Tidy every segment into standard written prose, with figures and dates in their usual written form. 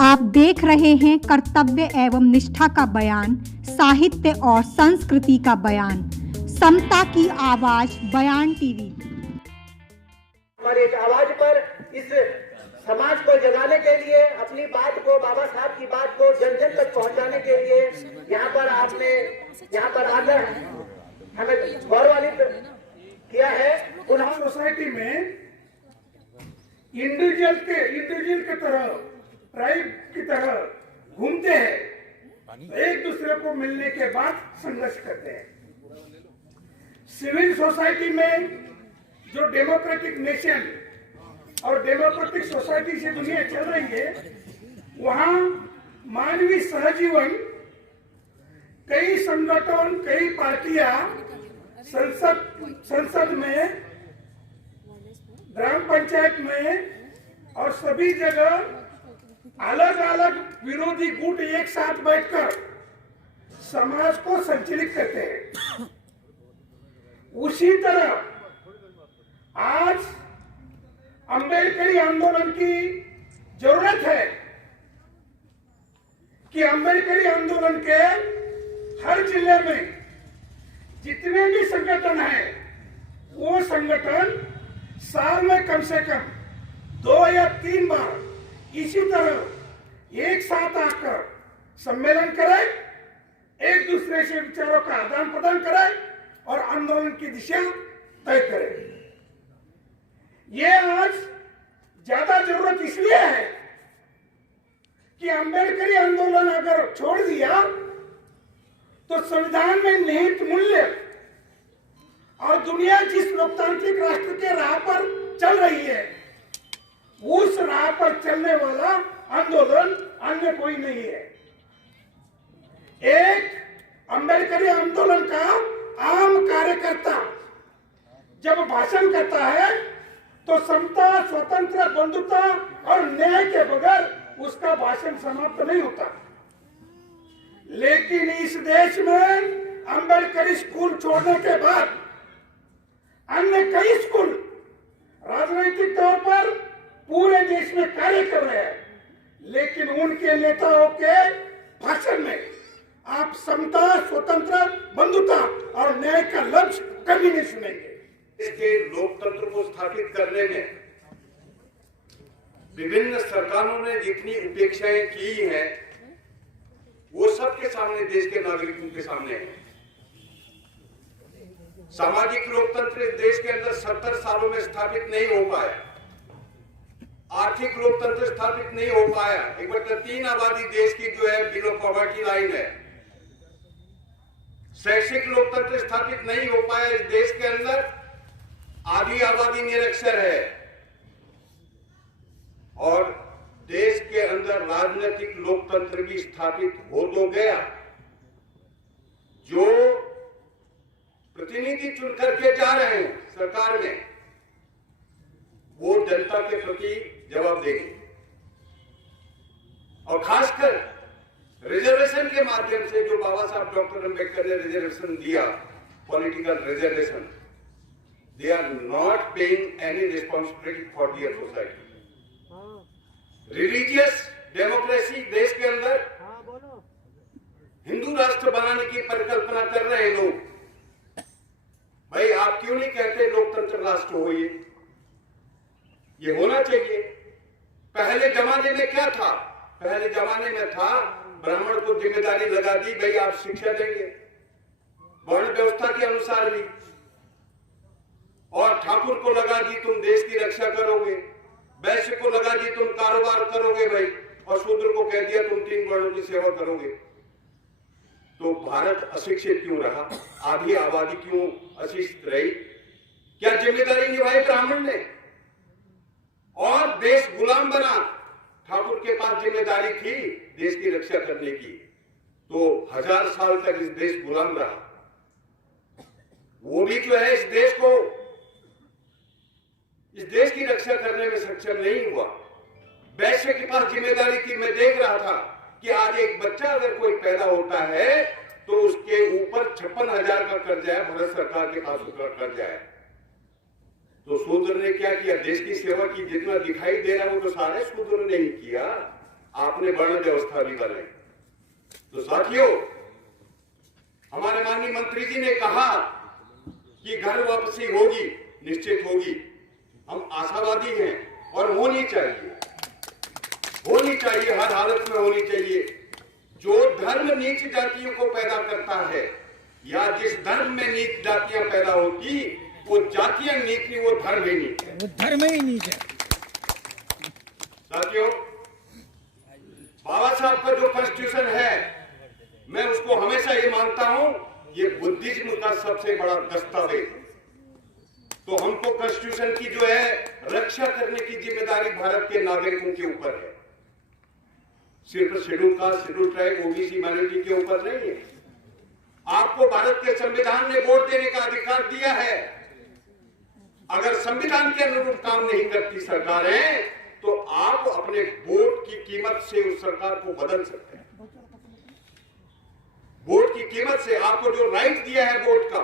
आप देख रहे हैं कर्तव्य एवं निष्ठा का बयान, साहित्य और संस्कृति का बयान, समता की आवाज बयान टीवी। हमारी एक आवाज पर इस समाज को जगाने के लिए, अपनी बात को, बाबा साहब की बात को जन जन तक पहुंचाने के लिए यहाँ पर आकर हमें गौरवान्वित किया है। पुनः सोसाइटी में इंडिविजुअल की तरह, ट्राइब की तरह घूमते हैं, एक दूसरे को मिलने के बाद संघर्ष करते हैं। सिविल सोसाइटी में जो डेमोक्रेटिक नेशन और डेमोक्रेटिक सोसाइटी से दुनिया चल रही है, वहां मानवीय सहजीवन, कई संगठन, कई पार्टियां संसद में, ग्राम पंचायत में और सभी जगह अलग अलग विरोधी गुट एक साथ बैठकर समाज को संचालित करते हैं। उसी तरह आज अंबेडकरी आंदोलन की जरूरत है कि अंबेडकरी आंदोलन के हर जिले में जितने भी संगठन हैं, वो संगठन साल में कम से कम 2 या 3 बार इसी तरह एक साथ आकर सम्मेलन करें, एक दूसरे से विचारों का आदान प्रदान करें और आंदोलन की दिशा तय करें। ये आज ज्यादा जरूरत इसलिए है कि अंबेडकरी आंदोलन अगर छोड़ दिया तो संविधान में निहित मूल्य और दुनिया जिस लोकतांत्रिक राष्ट्र के राह पर चल रही है, उस राह पर चलने वाला आंदोलन अन्य कोई नहीं है। एक अंबेडकरी आंदोलन का आम कार्यकर्ता जब भाषण करता है तो समता, स्वतंत्र, बंधुता और न्याय के बगैर उसका भाषण समाप्त नहीं होता। लेकिन इस देश में अंबेडकरी स्कूल छोड़ने के बाद अन्य कई स्कूल राजनीतिक तौर पर पूरे देश में कार्य कर रहे हैं, लेकिन उनके नेताओं के भाषण में आप समता, स्वतंत्र, बंधुता और न्याय का लक्ष्य कभी नहीं सुनेंगे। इसके लोकतंत्र को स्थापित करने में विभिन्न सरकारों ने जितनी उपेक्षाएं की हैं, वो सबके सामने, देश के नागरिकों के सामने है। सामाजिक लोकतंत्र इस देश के अंदर 70 सालों में स्थापित नहीं हो पाया। आर्थिक लोकतंत्र स्थापित नहीं हो पाया। 1/3 आबादी देश की जो है बिलो पॉवर्टी लाइन है। शैक्षिक लोकतंत्र स्थापित नहीं हो पाया। इस देश के अंदर आधी आबादी निरक्षर है और देश के अंदर राजनीतिक लोकतंत्र भी स्थापित हो तो गया। जो प्रतिनिधि चुन करके जा रहे हैं सरकार में, वो जनता के प्रति जवाब देंगे और खासकर रिजर्वेशन के माध्यम से जो बाबा साहब डॉक्टर अंबेडकर ने रिजर्वेशन दिया, political reservation, they are not paying any responsibility for their society. Religious democracy देश के अंदर हिंदू राष्ट्र बनाने की परिकल्पना कर रहे हैं लोग। भाई आप क्यों नहीं कहते लोकतंत्र राष्ट्र हो? ये होना चाहिए। पहले जमाने में क्या था? पहले जमाने में था ब्राह्मण को जिम्मेदारी लगा दी, भाई आप शिक्षा देंगे वर्ण व्यवस्था के अनुसार ही, और ठाकुर को लगा दी तुम देश की रक्षा करोगे, वैश्य को लगा दी तुम कारोबार करोगे भाई, और शूद्र को कह दिया तुम 3 वर्णों की सेवा करोगे। तो भारत अशिक्षित क्यों रहा? आधी आबादी क्यों अशिक्षित रही? क्या जिम्मेदारी निभाई ब्राह्मण ने और देश गुलाम बना? ठाकुर के पास जिम्मेदारी थी देश की रक्षा करने की, तो 1000 साल तक इस देश गुलाम रहा। वो भी जो है इस देश की रक्षा करने में सक्षम नहीं हुआ। वैश्य के पास जिम्मेदारी थी। मैं देख रहा था कि आज एक बच्चा अगर कोई पैदा होता है तो उसके ऊपर 56,000 का कर्जा है, भारत सरकार के पास कर्जा है। तो शूद्र ने क्या किया? देश की सेवा की। जितना दिखाई दे रहा है वो तो सारे शूद्र ने ही किया। आपने वर्ण व्यवस्था भी बनाई। तो साथियों, हमारे माननीय मंत्री जी ने कहा कि घर वापसी होगी, निश्चित होगी। हम आशावादी हैं और होनी चाहिए, हर हालत में होनी चाहिए। जो धर्म नीच जातियों को पैदा करता है या जिस धर्म में नीच जातियां पैदा होती, वो जातियां नीच नहीं, वो धर्म ही नीच है, वो धर्म ही नीच है। साथियों, बाबा साहब का जो कॉन्स्टिट्यूशन है, मैं उसको हमेशा ये मानता हूं, ये बुद्धिज्म का सबसे बड़ा दस्तावेज। तो हमको कॉन्स्टिट्यूशन की जो है रक्षा करने की जिम्मेदारी भारत के नागरिकों के ऊपर है, सिर्फ schedule caste, schedule tribe, OBC minority के ऊपर नहीं है। आपको भारत के संविधान ने वोट देने का अधिकार दिया है। अगर संविधान के अनुरूप काम नहीं करती सरकारें, तो आप अपने वोट की कीमत से उस सरकार को बदल सकते हैं। वोट की कीमत से आपको जो राइट दिया है वोट का,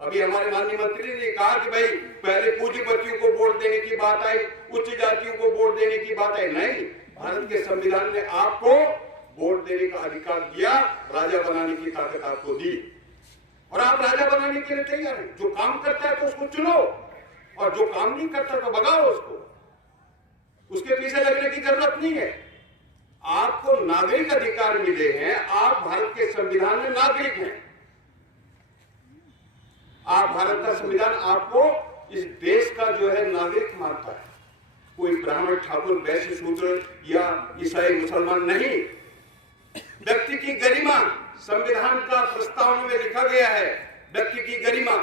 अभी हमारे माननीय मंत्री ने कहा कि भाई पहले पूंजीपतियों को वोट देने की बात आई, उच्च जातियों को वोट देने की बात आई। नहीं, भारत के संविधान ने आपको वोट देने का अधिकार दिया, राजा बनाने की ताकत आपको दी, और आप राजा बनाने के लिए तैयार हैं। जो काम करता है तो उसको चुनो, और जो काम नहीं करता तो भगाओ उसको। उसके पीछे लगने की जरूरत नहीं है। आपको नागरिक अधिकार मिले हैं, आप भारत के संविधान में नागरिक हैं। आप भारत का संविधान आपको इस देश का जो है नागरिक मानता है। कोई ब्राह्मण, ठाकुर, वैश्य, शूद्र या ईसाई, मुसलमान नहीं। व्यक्ति की गरिमा संविधान का प्रस्तावना में लिखा गया है, व्यक्ति की गरिमा।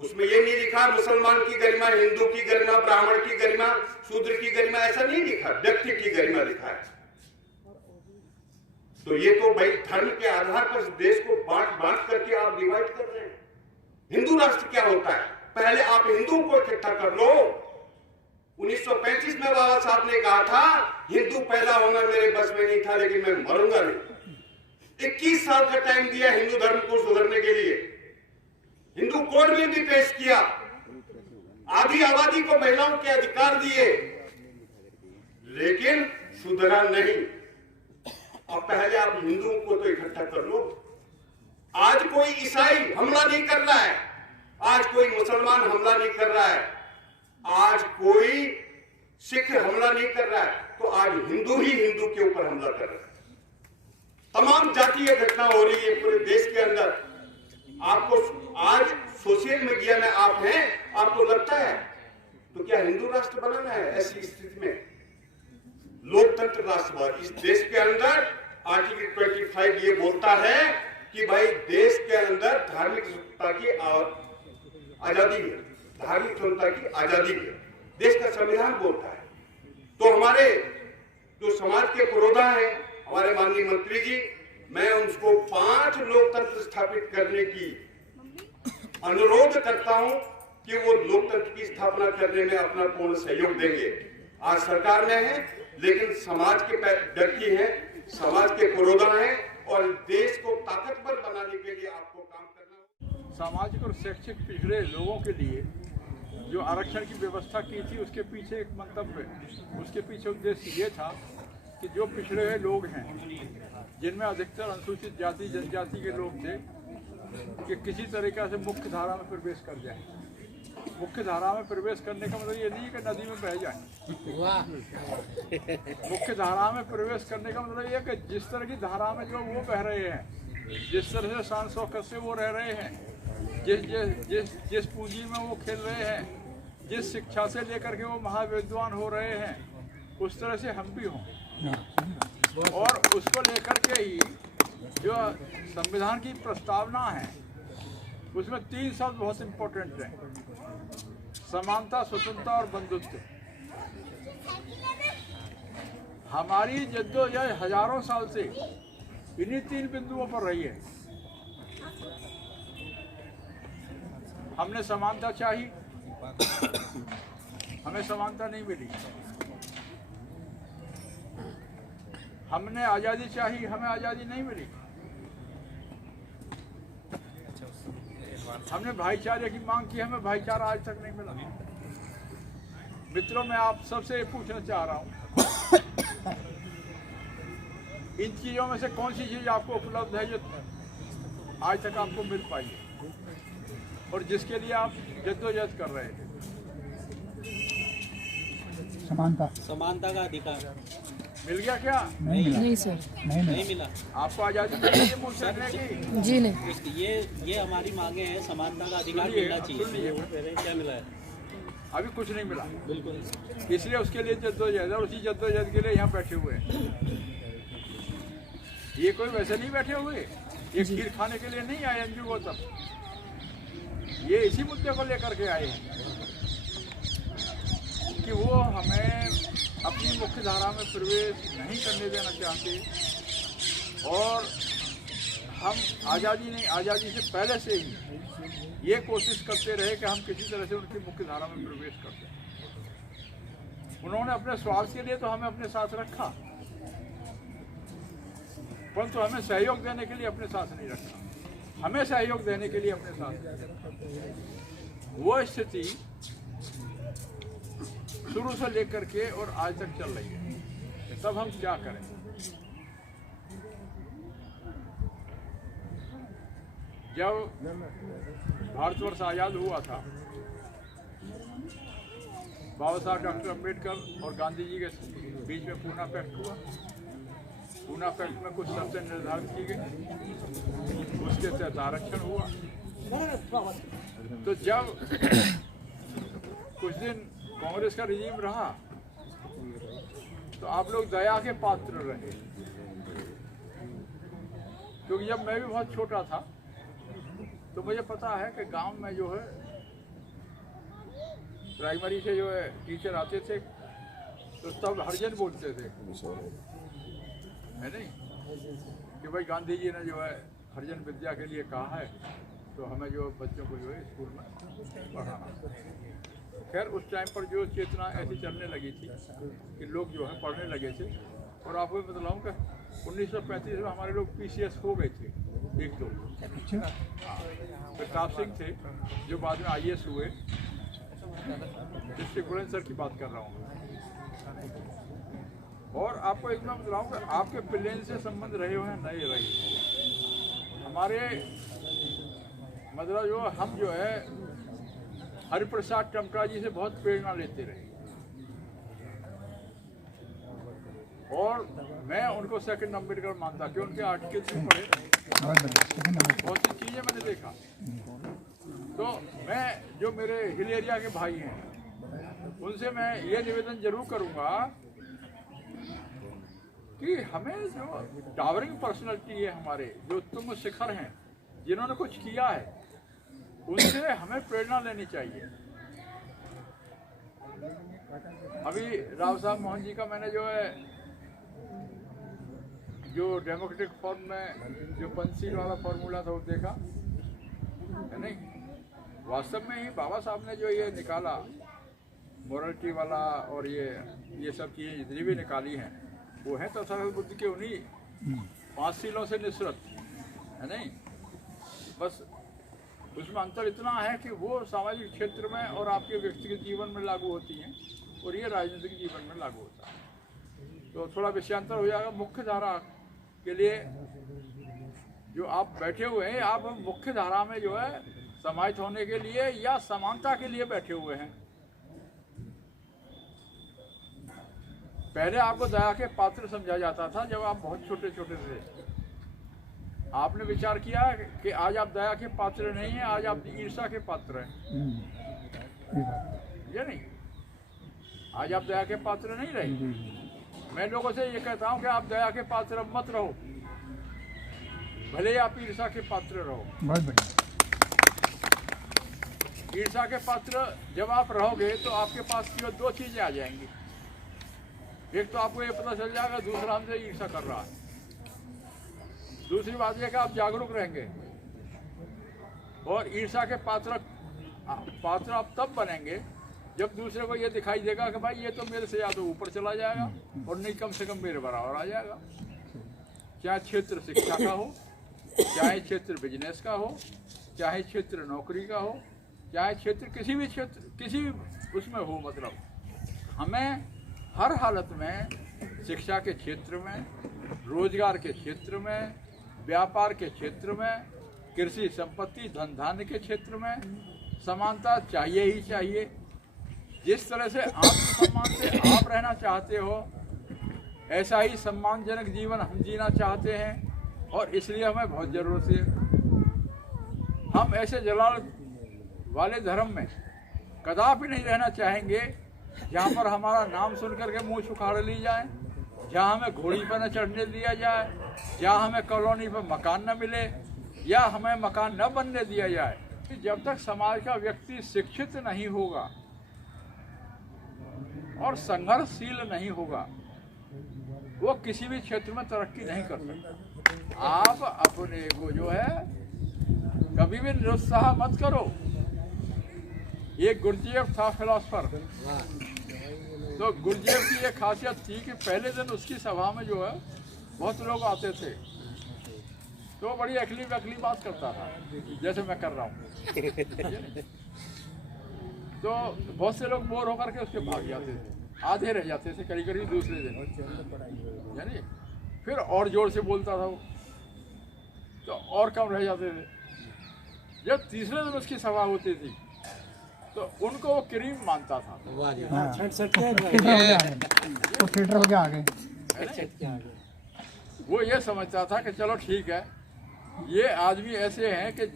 उसमें ये नहीं लिखा मुसलमान की गरिमा, हिंदू की गरिमा, ब्राह्मण की गरिमा, शूद्र की गरिमा, ऐसा नहीं लिखा, व्यक्ति की गरिमा लिखा है। तो ये तो भाई धर्म के आधार पर देश को बांट करके आप डिवाइड कर रहे हैं। हिंदू राष्ट्र क्या होता है? पहले आप हिंदुओं को इकट्ठा कर लो। 1935 में बाबा साहब ने कहा था, हिंदू पैदा होना मेरे बस में नहीं था, लेकिन मैं मरूंगा नहीं। 21 साल का टाइम दिया हिंदू धर्म को सुधरने के लिए। हिंदू कोड में भी पेश किया, आधी आबादी को महिलाओं के अधिकार दिए, लेकिन सुधरा नहीं। अब पहले आप हिंदुओं को तो इकट्ठा कर लो। आज कोई ईसाई हमला नहीं कर रहा है, आज कोई मुसलमान हमला नहीं कर रहा है, आज कोई सिख हमला नहीं कर रहा है, तो आज हिंदू ही हिंदू के ऊपर हमला कर रहा है। तमाम जातीय घटना हो रही है पूरे देश के अंदर। आपको आज सोशल मीडिया में आप हैं, आपको लगता है तो क्या हिंदू राष्ट्र बनाना है? ऐसी स्थिति में लोकतंत्र राष्ट्रवाद इस देश के अंदर आर्टिकल 25 ये बोलता है कि भाई देश के अंदर धार्मिक स्वतंत्रता की आजादी है, धार्मिक स्वतंत्रता की आजादी है, देश का संविधान बोलता है। तो हमारे जो समाज के पुरोधा हैं, हमारे माननीय मंत्री जी, मैं उनको 5 लोकतंत्र स्थापित करने की अनुरोध करता हूं कि वो लोकतंत्र की स्थापना करने में अपना पूर्ण सहयोग देंगे। आज सरकार में है, लेकिन समाज के व्यक्ति हैं, समाज के पुरोधा हैं, और देश को ताकतवर बनाने के लिए आपको काम करना। सामाजिक और शैक्षिक पिछड़े लोगों के लिए जो आरक्षण की व्यवस्था की थी, उसके पीछे एक मंतव्य, उसके पीछे उद्देश्य ये था कि जो पिछड़े हुए लोग हैं, जिनमें अधिकतर अनुसूचित जाति जनजाति के लोग थे, कि किसी तरीक़ा से मुख्य धारा में प्रवेश कर जाए। मुख्य धारा में प्रवेश करने का मतलब ये नहीं है कि नदी में बह जाए। मुख्य धारा में प्रवेश करने का मतलब ये है कि जिस तरह की धारा में जो वो बह रहे हैं, जिस तरह से शान शौकत से वो रह रहे हैं, जिस पूंजी में वो खेल रहे हैं, जिस शिक्षा से लेकर के वो महाविद्वान हो रहे हैं, उस तरह से हम भी हों। और उसको लेकर के ही जो संविधान की प्रस्तावना है, उसमें 3 शब्द बहुत इम्पोर्टेंट हैं: समानता, स्वतंत्रता और बंधुत्व। हमारी जद्दोजहद हजारों साल से इन्हीं 3 बिंदुओं पर रही है। हमने समानता चाही, हमें समानता नहीं मिली। हमने आज़ादी चाही, हमें आज़ादी नहीं मिली। हमने भाईचारे की मांग की, हमें भाईचारा आज तक नहीं मिला। मित्रों, मैं आप सबसे पूछना चाह रहा हूँ इन चीज़ों में से कौन सी चीज़ आपको उपलब्ध है जो आज तक आपको मिल पाई है और जिसके लिए आप जद्दोजहद कर रहे थे? समानता का अधिकार मिल गया क्या? नहीं सर, नहीं मिला। आपको आज़ादी मिल गई है मुँह से रहने की? जी नहीं। ये हमारी मांगे हैं, समानता का अधिकार मिलना चाहिए। क्या मिला है? अभी कुछ नहीं मिला, बिल्कुल। इसलिए उसके लिए जद्दोजहद, और उसी जद्दोजहद के लिए यहाँ बैठे हुए हैं। ये कोई वैसे नहीं बैठे हुए, ये खीर खाने के लिए नहीं आए अंजू गौतम, ये इसी मुद्दे को लेकर के आए हैं कि वो हमें अपनी मुख्य धारा में प्रवेश नहीं करने देना चाहते और हम आज़ादी से पहले से ही ये कोशिश करते रहे कि हम किसी तरह से उनकी मुख्य धारा में प्रवेश करते हैं। उन्होंने अपने स्वार्थ के लिए तो हमें अपने साथ रखा, परंतु हमें सहयोग देने के लिए अपने साथ नहीं रखा, हमें सहयोग देने के लिए अपने साथ नहीं रखा। वो स्थिति शुरू से लेकर के और आज तक चल रही है। तब हम क्या करें? जब भारतवर्ष आज़ाद हुआ था, बाबा साहब डॉक्टर अम्बेडकर और गांधी जी के बीच में पूना पैक्ट हुआ। पूना पैक्ट में कुछ शर्तें निर्धारित की गई, उसके तहत आरक्षण हुआ। तो जब कुछ दिन कांग्रेस का रिजीम रहा तो आप लोग दया के पात्र रहे, क्योंकि जब मैं भी बहुत छोटा था तो मुझे पता है कि गांव में जो है प्राइमरी से जो है टीचर आते थे तो सब हरिजन बोलते थे, है नहीं, कि भाई गांधी जी ने जो है हरिजन विद्या के लिए कहा है तो हमें जो बच्चों को जो है स्कूल में पढ़ाना। खैर उस टाइम पर जो चेतना ऐसी चलने लगी थी कि लोग जो है पढ़ने लगे थे। और आपको बताऊँ कि 1935 में हमारे लोग PCS हो गए थे, एक दो। प्रताप सिंह थे जो बाद में IAS हुए, डिस्ट्रिक्ट बुलेन सर की बात कर रहा हूँ। और आपको एक बात बताऊँ कि आपके प्लेन से संबंध रहे हुए हैं नहीं रहे, हमारे मतलब जो हम जो है हरिप्रसाद टमटा जी से बहुत प्रेरणा लेते रहे और मैं उनको सेकंड अम्बेडकर मानता कि उनके आर्टिकल से पढ़े, बहुत सी चीज़ें मैंने देखा। तो मैं जो मेरे हिल एरिया के भाई हैं उनसे मैं ये निवेदन जरूर करूँगा कि हमें जो टावरिंग पर्सनैलिटी है हमारे, जो उत्तम शिखर हैं जिन्होंने कुछ किया है, उनसे हमें प्रेरणा लेनी चाहिए। अभी राव साहब मोहन जी का मैंने जो है जो डेमोक्रेटिक फॉर्म में जो पंचशील वाला फॉर्मूला था वो देखा, है नहीं। वास्तव में ही बाबा साहब ने जो ये निकाला मोरलिटी वाला और ये सब चीज़ें जितनी भी निकाली हैं वो हैं तथागत बुद्ध के उन्हीं 5 शीलों से निसरत, है नहीं। बस उसमें अंतर इतना है कि वो सामाजिक क्षेत्र में और आपके व्यक्तिगत जीवन में लागू होती हैं और ये राजनीतिक जीवन में लागू होता है। तो थोड़ा विषयांतर हो जाएगा। मुख्य धारा के लिए जो आप बैठे हुए हैं, आप मुख्य धारा में जो है समाहित होने के लिए या समानता के लिए बैठे हुए हैं। पहले आपको दया के पात्र समझा जाता था जब आप बहुत छोटे छोटे थे। आपने विचार किया कि आज आप दया के पात्र नहीं हैं, आज आप ईर्ष्या के पात्र हैं, ये नहीं, आज आप दया के पात्र नहीं रहे। मैं लोगों से ये कहता हूँ कि आप दया के पात्र मत रहो, भले आप ईर्ष्या के पात्र रहो। बहुत बढ़िया। ईर्ष्या के पात्र जब आप रहोगे तो आपके पास केवल 2 चीजें आ जाएंगी। एक तो आपको ये पता चल जाएगा दूसरा हमसे ईर्ष्या कर रहा है, दूसरी बात यह कि आप जागरूक रहेंगे। और ईर्ष्या के पात्र आप तब बनेंगे जब दूसरे को ये दिखाई देगा कि भाई ये तो मेरे से या तो ऊपर चला जाएगा और नहीं कम से कम मेरे बराबर आ जाएगा। चाहे क्षेत्र शिक्षा का हो, चाहे क्षेत्र बिजनेस का हो, चाहे क्षेत्र नौकरी का हो, चाहे क्षेत्र किसी भी उसमें हो, मतलब हमें हर हालत में शिक्षा के क्षेत्र में, रोजगार के क्षेत्र में, व्यापार के क्षेत्र में, कृषि संपत्ति धन धान्य के क्षेत्र में समानता चाहिए ही चाहिए। जिस तरह से आत्मसम्मान से आप रहना चाहते हो, ऐसा ही सम्मानजनक जीवन हम जीना चाहते हैं और इसलिए हमें बहुत ज़रूरत है। हम ऐसे जलाल वाले धर्म में कदापि नहीं रहना चाहेंगे जहाँ पर हमारा नाम सुन करके मुँह उखाड़ ली जाए, जहाँ हमें घोड़ी पर न चढ़ने दिया जाए, जहाँ हमें कॉलोनी पर मकान न मिले या हमें मकान न बनने दिया जाए। जब तक समाज का व्यक्ति शिक्षित नहीं होगा और संघर्षशील नहीं होगा, वो किसी भी क्षेत्र में तरक्की नहीं कर सकता। आप अपने को जो है कभी भी निरुत्साह मत करो। एक गुरजेफ था फिलोसफर, तो गुरजेफ की एक खासियत थी कि पहले दिन उसकी सभा में जो है बहुत लोग आते थे, तो बड़ी अकली बकली बात करता था जैसे मैं कर रहा हूँ। तो बहुत से लोग बोर होकर के उसके भाग जाते थे, आधे रह जाते थे करीब करीब दूसरे दिन, यानी फिर और जोर से बोलता था वो, तो और कम रह जाते थे। जब तीसरे दिन उसकी सभा होती थी तो उनको वो करीम मानता था। वो ये समझता था कि चलो ठीक है, ये आदमी ऐसे हैं कि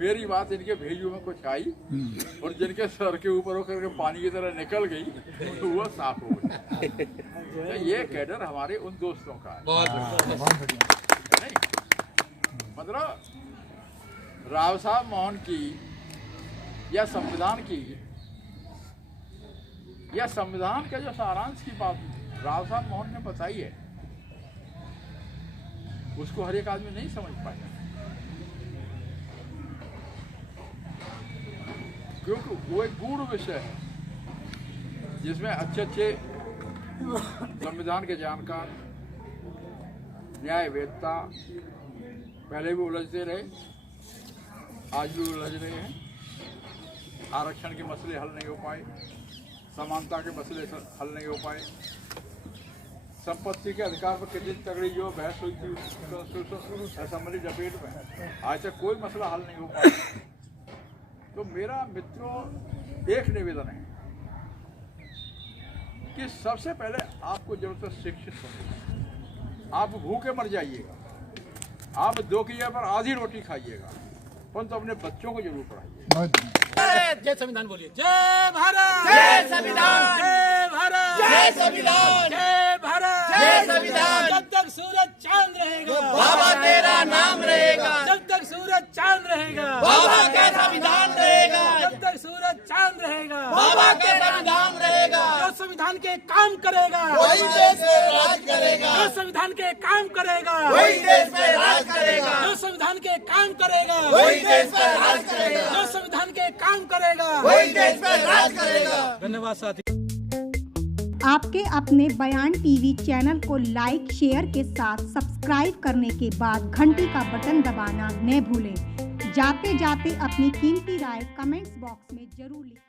मेरी बात इनके भेजू में कुछ आई और जिनके सर के ऊपर होकर के पानी की तरह निकल गई तो वो साफ हो गई। तो ये कैडर हमारे उन दोस्तों का है। नहीं, मतलब राव साहब मोहन की या संविधान की या संविधान के जो सारांश की बात राव साहब मोहन ने बताई है, उसको हर एक आदमी नहीं समझ पाएगा, क्योंकि वो एक गूढ़ विषय है जिसमें अच्छे अच्छे संविधान के जानकार, न्यायवेत्ता पहले भी उलझते रहे, आज भी उलझ रहे हैं। आरक्षण के मसले हल नहीं हो पाए, समानता के मसले हल नहीं हो पाए, संपत्ति के अधिकार पर कितनी तगड़ी जो बहस हुई थी असेंबली डिबेट में, आज तक कोई मसला हल नहीं हो पाया। तो मेरा मित्रों एक निवेदन है कि सबसे पहले आपको जरूरत है शिक्षित होने की। आप भूखे मर जाइएगा, आप 2 की जगह पर आधी रोटी खाइएगा, परंतु अपने बच्चों को जरूर पढ़ाइए। जय संविधान बोलिए। जय भारत, जय संविधान, जय भारत, जय संविधान, जय भारत, जय संविधान। जब तक सूरज चांद रहेगा बाबा तेरा नाम रहेगा, जब तक सूरज चांद रहेगा बाबा का संविधान रहेगा, जब तक सूरज चांद रहेगा बाबा का संविधान रहेगा। जो संविधान के काम करेगा वही देश पे राज करेगा, जो संविधान के काम करेगा वही देश पे राज करेगा, जो संविधान के काम करेगा वही देश पे राज करेगा, जो संविधान के काम करेगा वही देश पे राज करेगा। धन्यवाद साथी। आपके अपने बयान टीवी चैनल को लाइक शेयर के साथ सब्सक्राइब करने के बाद घंटी का बटन दबाना न भूलें। जाते जाते अपनी कीमती राय कमेंट्स बॉक्स में जरूर लिखें।